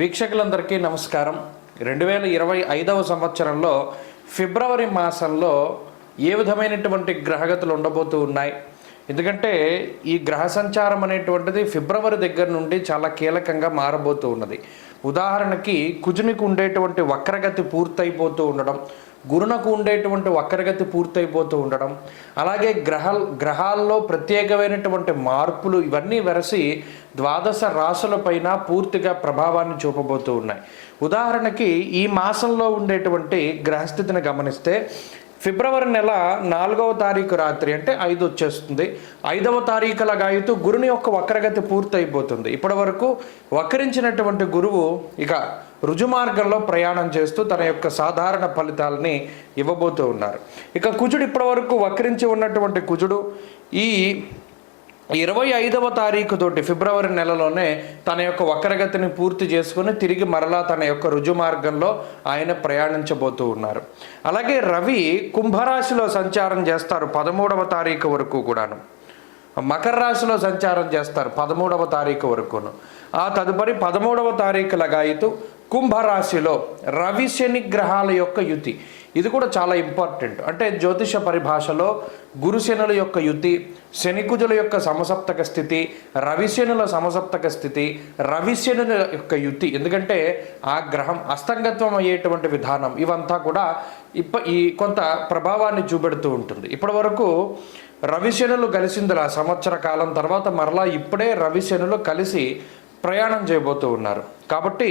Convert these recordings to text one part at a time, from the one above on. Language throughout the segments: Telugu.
వీక్షకులందరికీ నమస్కారం. రెండు వేల ఇరవై ఐదవ సంవత్సరంలో ఫిబ్రవరి మాసంలో ఏ విధమైనటువంటి గ్రహగతులు ఉండబోతూ ఉన్నాయి? ఎందుకంటే ఈ గ్రహ సంచారం అనేటువంటిది ఫిబ్రవరి దగ్గర నుండి చాలా కీలకంగా మారబోతూ ఉన్నది. ఉదాహరణకి కుజునికి ఉండేటువంటి వక్రగతి పూర్తయిపోతూ ఉండడం గురునకు ఉండేటువంటి వక్రగతి పూర్తయిపోతూ ఉండడం అలాగే గ్రహ గ్రహాల్లో ప్రత్యేకమైనటువంటి మార్పులు ఇవన్నీ వెరసి ద్వాదశ రాశులపైన పూర్తిగా ప్రభావాన్ని చూపబోతూ ఉన్నాయి. ఉదాహరణకి ఈ మాసంలో ఉండేటువంటి గ్రహస్థితిని గమనిస్తే ఫిబ్రవరి నెల నాలుగవ తారీఖు రాత్రి అంటే ఐదు వచ్చేస్తుంది. ఐదవ తారీఖుల గాయతూ గురుని యొక్క వక్రగతి పూర్తయిపోతుంది. ఇప్పటి వరకు వక్రించినటువంటి గురువు ఇక రుజుమార్గంలో ప్రయాణం చేస్తూ తన యొక్క సాధారణ ఫలితాలని ఇవ్వబోతూ ఉన్నారు. ఇక కుజుడు ఇప్పటి వరకు వక్రించి ఉన్నటువంటి కుజుడు ఈ ఇరవై ఐదవ తారీఖు తోటి ఫిబ్రవరి నెలలోనే తన యొక్క వక్రగతిని పూర్తి చేసుకుని తిరిగి మరలా తన యొక్క రుజు మార్గంలో ఆయన ప్రయాణించబోతూ ఉన్నారు. అలాగే రవి కుంభరాశిలో సంచారం చేస్తారు పదమూడవ తారీఖు వరకు కూడాను. మకర రాశిలో సంచారం చేస్తారు పదమూడవ తారీఖు వరకును. ఆ తదుపరి పదమూడవ తారీఖు లగాయితూ కుంభరాశిలో రవి శని గ్రహాల యొక్క యుతి. ఇది కూడా చాలా ఇంపార్టెంట్. అంటే జ్యోతిష పరిభాషలో గురుశనుల యొక్క యుతి శనికుజుల యొక్క సమసప్తక స్థితి రవిశనుల సమసప్తక స్థితి రవిశనుల యొక్క యుతి. ఎందుకంటే ఆ గ్రహం అస్తంగత్వం అయ్యేటువంటి విధానం ఇవంతా కూడా ఇప్ప ఈ కొంత ప్రభావాన్ని చూపెడుతూ ఉంటుంది. ఇప్పటి వరకు రవిశనులు కలిసిందిలా సంవత్సర కాలం తర్వాత మరలా ఇప్పుడే రవిశనులు కలిసి ప్రయాణం చేయబోతూ ఉన్నారు. కాబట్టి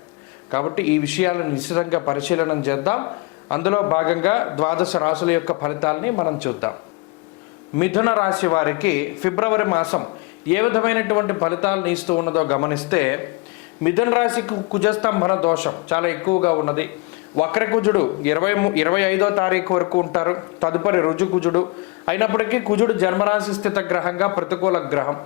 కాబట్టి ఈ విషయాలను నిశ్చితంగా పరిశీలన చేద్దాం. అందులో భాగంగా ద్వాదశ రాశుల యొక్క ఫలితాలని మనం చూద్దాం. మిథున రాశి వారికి ఫిబ్రవరి మాసం ఏ విధమైనటువంటి ఫలితాలను ఇస్తూ ఉన్నదో గమనిస్తే మిథున రాశికి కుజస్తంభన దోషం చాలా ఎక్కువగా ఉన్నది. వక్రకుజుడు ఇరవై ఇరవై ఐదో తారీఖు వరకు ఉంటారు. తదుపరి రుజుకుజుడు అయినప్పటికీ కుజుడు జన్మరాశి స్థిత గ్రహంగా ప్రతికూల గ్రహం.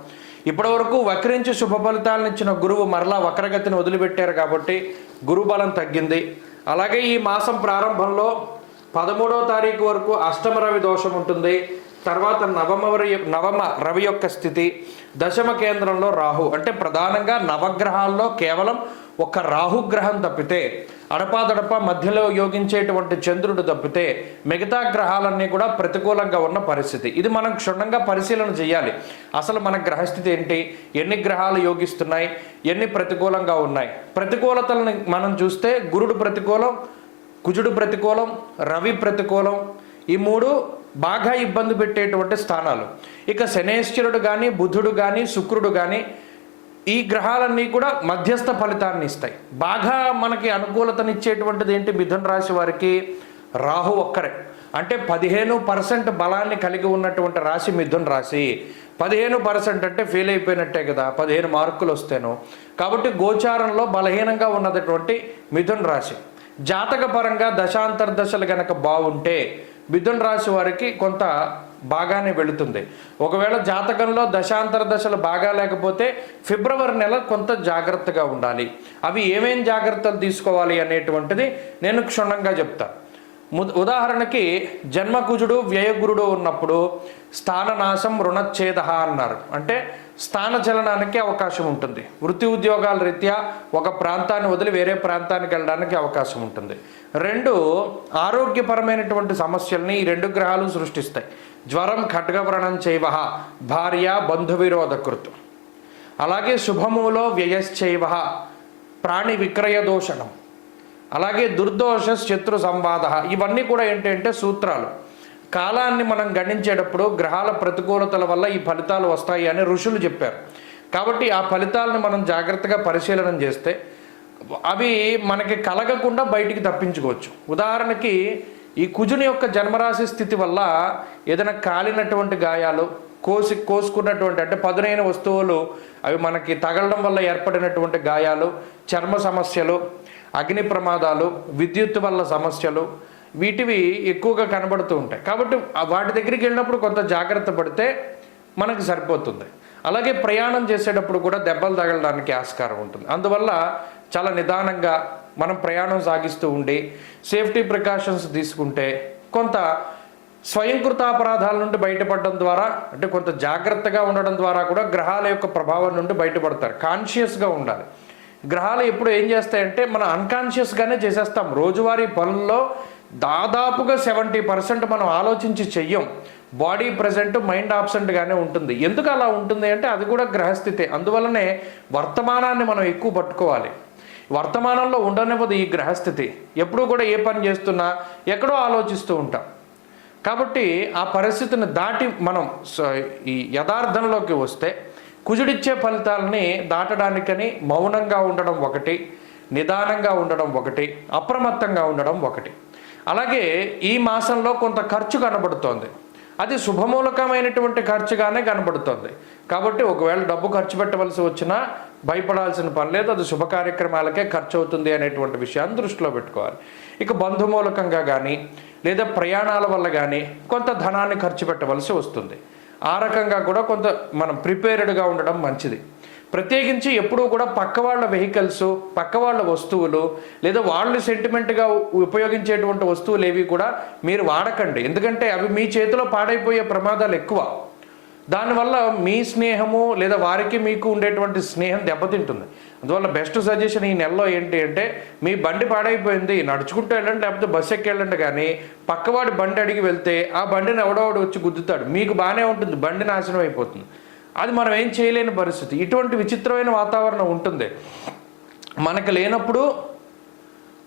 ఇప్పటి వరకు వక్రించి శుభ ఫలితాలను ఇచ్చిన గురువు మరలా వక్రగతిని వదిలిపెట్టారు కాబట్టి గురుబలం తగ్గింది. అలాగే ఈ మాసం ప్రారంభంలో పదమూడవ తారీఖు వరకు అష్టమ రవి దోషం ఉంటుంది. తర్వాత నవమ రవి నవమ రవి యొక్క స్థితి. దశమ కేంద్రంలో రాహు. అంటే ప్రధానంగా నవగ్రహాల్లో కేవలం ఒక రాహుగ్రహం తప్పితే అడపాదడప మధ్యలో యోగించేటువంటి చంద్రుడు తప్పితే మిగతా గ్రహాలన్నీ కూడా ప్రతికూలంగా ఉన్న పరిస్థితి. ఇది మనం క్షుణ్ణంగా పరిశీలన చేయాలి. అసలు మన గ్రహస్థితి ఏంటి? ఎన్ని గ్రహాలు యోగిస్తున్నాయి? ఎన్ని ప్రతికూలంగా ఉన్నాయి? ప్రతికూలతలను మనం చూస్తే గురుడు ప్రతికూలం కుజుడు ప్రతికూలం రవి ప్రతికూలం. ఈ మూడు బాగా ఇబ్బంది పెట్టేటువంటి స్థానాలు. ఇక శనేశ్వరుడు కానీ బుధుడు కానీ శుక్రుడు కానీ ఈ గ్రహాలన్నీ కూడా మధ్యస్థ ఫలితాన్ని ఇస్తాయి. బాగా మనకి అనుకూలతనిచ్చేటువంటిది ఏంటి? మిథున రాశి వారికి రాహు ఒక్కరే. అంటే పదిహేను పర్సెంట్ బలాన్ని కలిగి ఉన్నటువంటి రాశి మిథున రాశి. పదిహేను పర్సెంట్ అంటే ఫెయిల్ అయిపోయినట్టే కదా పదిహేను మార్కులు వస్తేను. కాబట్టి గోచారంలో బలహీనంగా ఉన్నటువంటి మిథున రాశి. జాతక పరంగా దశాంతర్దశలు గనక బాగుంటే మిథున రాశి వారికి కొంత బాగానే వెళుతుంది. ఒకవేళ జాతకంలో దశాంతర దశలు బాగా లేకపోతే ఫిబ్రవరి నెల కొంత జాగ్రత్తగా ఉండాలి. అవి ఏమేం జాగ్రత్తలు తీసుకోవాలి అనేటువంటిది నేను క్షుణ్ణంగా చెప్తాను ఉదాహరణకి జన్మకుజుడు వ్యయగురుడు ఉన్నప్పుడు స్థాననాశం రుణచ్ఛేద అన్నారు. అంటే స్థాన చలనానికి అవకాశం ఉంటుంది. వృత్తి ఉద్యోగాల రీత్యా ఒక ప్రాంతాన్ని వదిలి వేరే ప్రాంతానికి వెళ్ళడానికి అవకాశం ఉంటుంది. రెండు ఆరోగ్యపరమైనటువంటి సమస్యల్ని ఈ రెండు గ్రహాలు సృష్టిస్తాయి. జ్వరం ఖడ్గవ్రణం చైవ భార్య బంధు విరోధకృతం అలాగే శుభములో వ్యయశ్చైవ ప్రాణి విక్రయ దోషణం అలాగే దుర్దోష శత్రు సంవాద. ఇవన్నీ కూడా ఏంటంటే సూత్రాలు. కాలాన్ని మనం గణించేటప్పుడు గ్రహాల ప్రతికూలతల వల్ల ఈ ఫలితాలు వస్తాయి అని ఋషులు చెప్పారు. కాబట్టి ఆ ఫలితాలను మనం జాగ్రత్తగా పరిశీలన చేస్తే అవి మనకి కలగకుండా బయటికి తప్పించుకోవచ్చు. ఉదాహరణకి ఈ కుజుని యొక్క జన్మరాశి స్థితి వల్ల ఏదైనా కాలినటువంటి గాయాలు కోసి కోసుకున్నటువంటి అంటే పదునైన వస్తువులు అవి మనకి తగలడం వల్ల ఏర్పడినటువంటి గాయాలు చర్మ సమస్యలు అగ్ని ప్రమాదాలు విద్యుత్ వల్ల సమస్యలు వీటివి ఎక్కువగా కనబడుతూ ఉంటాయి. కాబట్టి వాటి దగ్గరికి వెళ్ళినప్పుడు కొంత జాగ్రత్త పడితే మనకు సరిపోతుంది. అలాగే ప్రయాణం చేసేటప్పుడు కూడా దెబ్బలు తగలడానికి ఆస్కారం ఉంటుంది. అందువల్ల చాలా నిదానంగా మనం ప్రయాణం సాగిస్తూ ఉండి సేఫ్టీ ప్రికాషన్స్ తీసుకుంటే కొంత స్వయంకృత అపరాధాల నుండి బయటపడడం ద్వారా అంటే కొంత జాగ్రత్తగా ఉండడం ద్వారా కూడా గ్రహాల యొక్క ప్రభావం నుండి బయటపడతారు. కాన్షియస్గా ఉండాలి. గ్రహాలు ఎప్పుడు ఏం చేస్తాయంటే మనం అన్కాన్షియస్గానే చేసేస్తాం. రోజువారీ పనుల్లో దాదాపుగా సెవెంటీ పర్సెంట్ మనం ఆలోచించి చెయ్యం. బాడీ ప్రజెంట్ మైండ్ ఆబ్సెంట్గానే ఉంటుంది. ఎందుకు అలా ఉంటుంది అంటే అది కూడా గ్రహస్థితే. అందువలనే వర్తమానాన్ని మనం ఎక్కువ పట్టుకోవాలి. వర్తమానంలో ఉండనివ్వదు ఈ గ్రహస్థితి. ఎప్పుడూ కూడా ఏ పని చేస్తున్నా ఎక్కడో ఆలోచిస్తూ ఉంటాం. కాబట్టి ఆ పరిస్థితిని దాటి మనం ఈ యథార్థంలోకి వస్తే కుజుడిచ్చే ఫలితాలని దాటడానికని మౌనంగా ఉండడం ఒకటి నిదానంగా ఉండడం ఒకటి అప్రమత్తంగా ఉండడం ఒకటి. అలాగే ఈ మాసంలో కొంత ఖర్చు కనబడుతోంది. అది శుభమూలకమైనటువంటి ఖర్చుగానే కనబడుతోంది. కాబట్టి ఒకవేళ డబ్బు ఖర్చు పెట్టవలసి వచ్చినా భయపడాల్సిన పని లేదు అది శుభ కార్యక్రమాలకే ఖర్చు అవుతుంది అనేటువంటి విషయాన్ని దృష్టిలో పెట్టుకోవాలి. ఇక బంధుమూలకంగా కానీ లేదా ప్రయాణాల వల్ల కానీ కొంత ధనాన్ని ఖర్చు పెట్టవలసి వస్తుంది. ఆ రకంగా కూడా కొంత మనం ప్రిపేర్డ్గా ఉండడం మంచిది. ప్రత్యేకించి ఎప్పుడూ కూడా పక్క వాళ్ళ వెహికల్స్ పక్క వాళ్ళ వస్తువులు లేదా వాళ్ళు సెంటిమెంట్గా ఉపయోగించేటువంటి వస్తువులు ఏవి కూడా మీరు వాడకండి. ఎందుకంటే అవి మీ చేతిలో పాడైపోయే ప్రమాదాలు ఎక్కువ. దానివల్ల మీ స్నేహము లేదా వారికి మీకు ఉండేటువంటి స్నేహం దెబ్బతింటుంది. అందువల్ల బెస్ట్ సజెషన్ ఈ నెలలో ఏంటి అంటే మీ బండి పాడైపోయింది నడుచుకుంటూ వెళ్ళండి లేకపోతే బస్సు ఎక్కి వెళ్ళండి కానీ పక్కవాడి బండి అడిగి వెళ్తే ఆ బండిని ఎవడోవాడు వచ్చి గుద్దుతాడు. మీకు బాగానే ఉంటుంది బండి నాశనం అయిపోతుంది. అది మనం ఏం చేయలేని పరిస్థితి. ఇటువంటి విచిత్రమైన వాతావరణం ఉంటుంది. మనకు లేనప్పుడు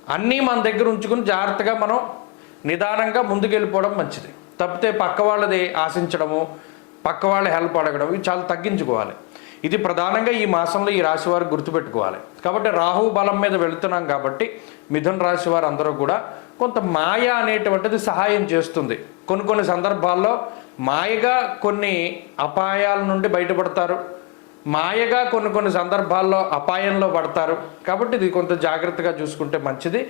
అన్నీ మన దగ్గర ఉంచుకుని జాగ్రత్తగా మనం నిదానంగా ముందుకెళ్ళిపోవడం మంచిది. తప్పితే పక్క వాళ్ళది ఆశించడము పక్క వాళ్ళ హెల్ప్ అడగడం ఇవి చాలా తగ్గించుకోవాలి. ఇది ప్రధానంగా ఈ మాసంలో ఈ రాశి వారు గుర్తుపెట్టుకోవాలి. కాబట్టి రాహు బలం మీద వెళుతున్నాం కాబట్టి మిథున్ రాశి వారు అందరూ కూడా కొంత మాయ అనేటువంటిది సహాయం చేస్తుంది. కొన్ని కొన్ని సందర్భాల్లో మాయగా కొన్ని అపాయాల నుండి బయటపడతారు. మాయగా కొన్ని కొన్ని సందర్భాల్లో అపాయంలో పడతారు. కాబట్టి ఇది కొంత జాగ్రత్తగా చూసుకుంటే మంచిది.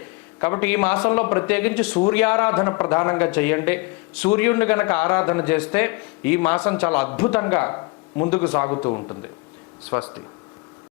కాబట్టి ఈ మాసంలో ప్రత్యేకించి సూర్యారాధన ప్రధానంగా చేయండి. సూర్యుడిని గనక ఆరాధన చేస్తే ఈ మాసం చాలా అద్భుతంగా ముందుకు సాగుతూ ఉంటుంది. స్వస్తి.